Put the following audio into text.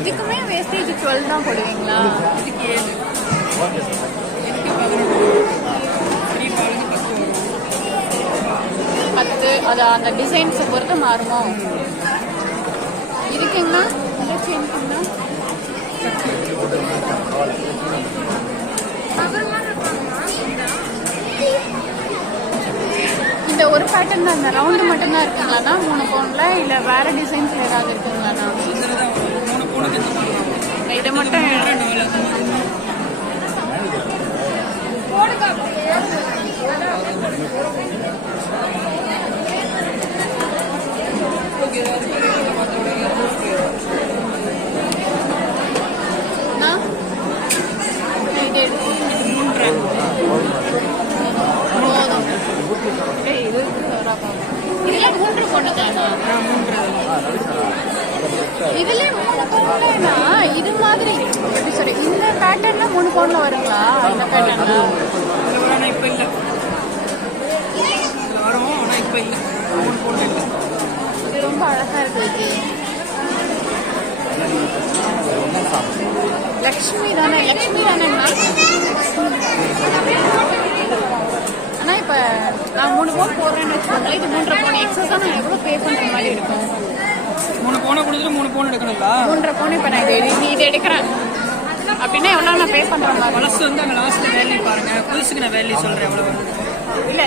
இதுக்குமே வேஸ்டேஜ் 12 தான் போடுவீங்களா? இதுக்கு 7, இதுக்கு 11, 10. அது அந்த டிசைன்ஸை பொறுத்து மாறுமோ? இதுக்குங்கண்ணா செயின்க்குங்கண்ணா இந்த ஒரு பேட்டர்ன் தான், இந்த ரவுண்டு மட்டும்தான் இருக்குங்களாண்ணா 3 பவுன்ல? இல்லை வேற டிசைன்ஸ்ல ஏதாவது இருக்குங்களாண்ணா? இதை மட்டும் இதுல 3 பொண்ணுதானா? இதுல 3 பொண்ணுனா இது மாதிரி சரி, இந்த பேட்டர்ன்ல 3 பொண்ணு வருங்களா? இந்த பேட்டர்ன்ல இப்ப இல்ல வரும், ஆனா இப்ப இல்ல 3 பொண்ணு இல்ல. இது ரொம்ப அழகா இருக்கு. லக்ஷ்மி தானே? லக்ஷ்மி தானேங்கண்ணா? ஆனா இப்ப நான் 3 பவுன் போடுறேன்னு வச்சுக்கோங்களேன், இது 3.5 பவுன் எக்ஸஸ் தான். நான் எவ்வளவு பே பண்ற மாதிரி இருக்கும்? 3 பவுன் கொடுத்துட்டு 3 பவுன் எடுக்கணுங்களா? 3.5 பவுன் இப்ப நான் இது எடுக்கிறேன் அப்படின்னா எவ்வளவு நான் பே பண்ற மாதிரி? பழசு வந்து அங்க லாஸ்ட் வேல்யூ பாருங்க, புதுசுக்கு நான் வேல்யூ சொல்றேன் எவ்வளவு. இல்ல